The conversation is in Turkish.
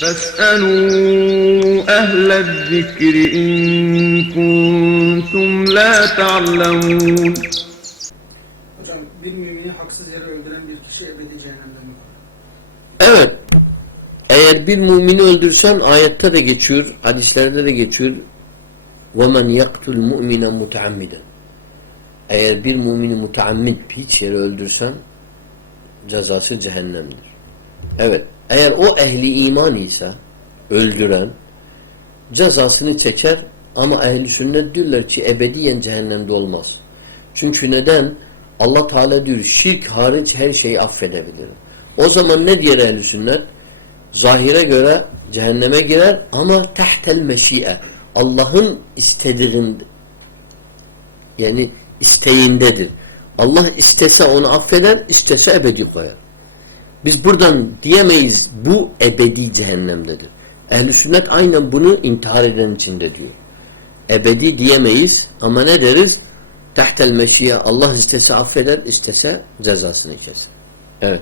فاسألوا أهل الذكر إن كنتم لا تعلمون Hocam bir mümini haksız yere öldüren bir kişi ebedi cehennemde mi? Evet. Eğer bir mümini öldürsen ayette de geçiyor, hadislerde de geçiyor. وَمَنْ يَقْتُلْ مُؤْمِنًا مُتَعَمِّدًا Eğer bir mümini mutaammid hiç yere öldürsen cezası cehennemdir. Evet. Eğer o ehli iman ise öldüren cezasını çeker ama ehli sünnet diyorlar ki ebediyen cehennemde olmaz. Çünkü neden? Allah Teala diyor şirk hariç her şeyi affedebilirim. O zaman ne diyor ehli sünnet? Zahire göre cehenneme girer ama tehtel meşi'e. Allah'ın istediğinde yani isteğindedir. Allah istese onu affeder, istese ebedi koyar. Biz buradan diyemeyiz bu ebedi cehennemdedir. Ehl-i sünnet aynen bunu intihar eden içinde diyor. Ebedi diyemeyiz ama ne deriz? Tehtel meşiye Allah istese affeder, istese cezasını keser. Evet.